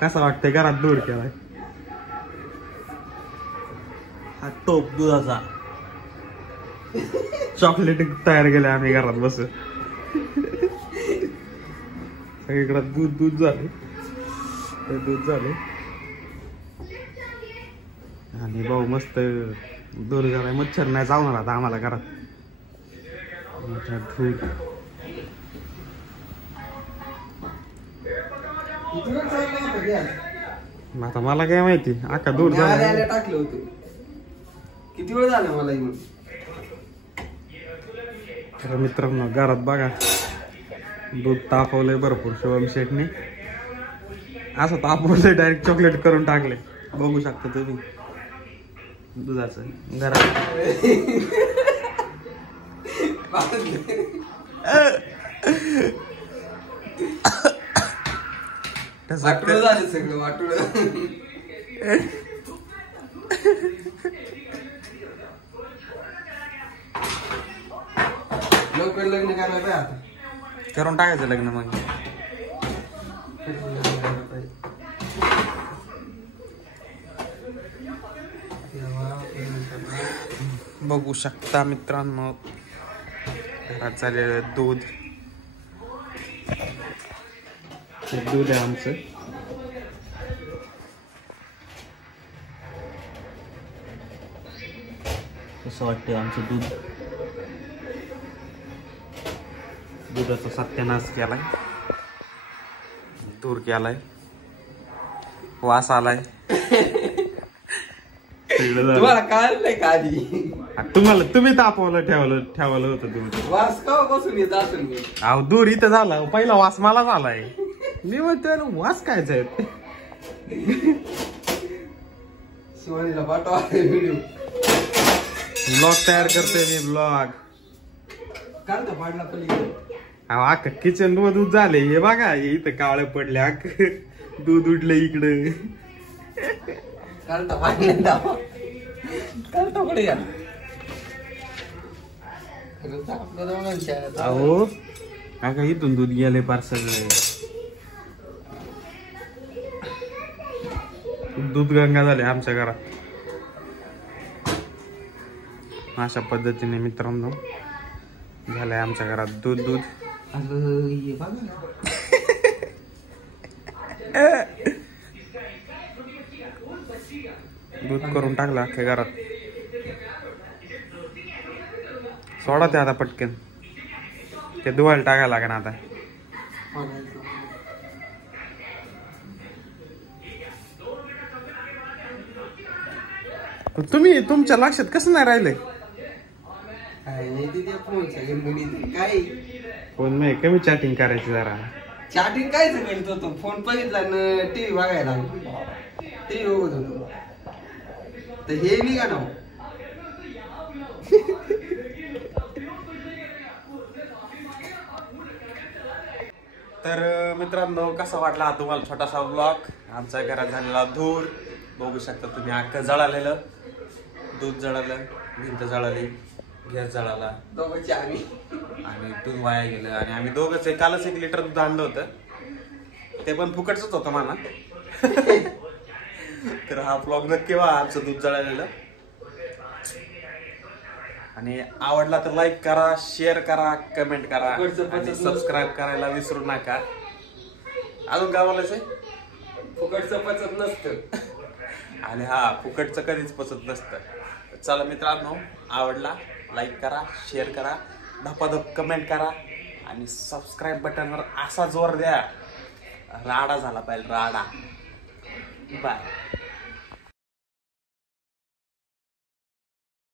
कसा वाटतंय घरात दूर केलाय हा टोप दुधाचा चॉकलेट तयार केले आम्ही घरात बसून सगळीकडे दूध झाले आणि भाऊ मस्त दूर झालाय मच्छर नाही चावणार आता आम्हाला घरात दूध आता मला काय माहिती आका दूर झाला टाकलं होतं किती वेळ झाला मला येऊन तर मित्रांनो घरात बघा दूध तापवलंय भरपूर शिवम शेटने असं तापवलंय डायरेक्ट चॉकलेट करून टाकले बघू शकता तुम्ही दुधाचं घरात झालं सगळं वाटूळ लवकर लग्न करायला आता करून टाकायचं लग्न मग बघू शकता मित्रांनो घरात झालेलं दूध आहे आमचं कसं वाटतंय आमचं दुधाचा सत्यानाश केलाय दूर केलाय वास आलाय तुम्हाला कळलंय का आधी तुम्ही तापवलं ठेवलं होतं दूध वास का बसून येत असेल मी अहो दूर इथं झाला पहिला वास मला झालाय मी म्हणतोय वास कायचा आहे शिवानीला पाठवा व्हिडिओ ब्लॉग तयार करतोय मी ब्लॉग काढता पाडला पलीकडे अख्खा किचन दूध झाले हे बघा हे इथं काळे पडले अख्ख दूध उडले इकडे काढता पाडला काढता पुढे या अहो काका इथून दूध गेले पार सगळे दूध गंगा झाले आमच्या घरात अशा पद्धतीने मित्रांनो झालंय आमच्या घरात दूध दूध करून टाकलं अख्ख्या घरात सोडा ते आता पटकन ते धुवायला टाकायला लागेल आता तुम्ही तुमच्या लक्षात कसं नाही राहिलंय काय फोन नाही कमी चॅटिंग करायची जरा चॅटिंग काय करत होतो फोन बघितला ना टीव्ही बघायला टीव्ही बघत होतो तर हे मी का नाव तर मित्रांनो कसा वाटला तुम्हाला छोटासा ब्लॉग आमच्या घरात झालेला धूर बघू शकता तुम्ही अख्खं जळालेलं दूध जळालं भिंत जळाली गॅस जळाला दोघंची आम्ही आणि दूध वाया गेलं आणि आम्ही दोघंच कालच 1 लिटर दूध आणलं होतं ते पण फुकटच होतं मला तर हा ब्लॉग नक्की वा आमचं दूध जळालेलं आणि आवडला तर लाईक करा शेअर करा कमेंट करा आणि सबस्क्राईब करायला विसरू नका अजून काय बोलायचंय फुकटचं पचत नसतं आणि हा फुकटचं कधीच पचत नसतं चला मित्रांनो आवडला लाईक करा शेअर करा धपाधप कमेंट करा आणि सबस्क्राईब बटनवर असा जोर द्या राडा झाला पाहिजे राडा बाय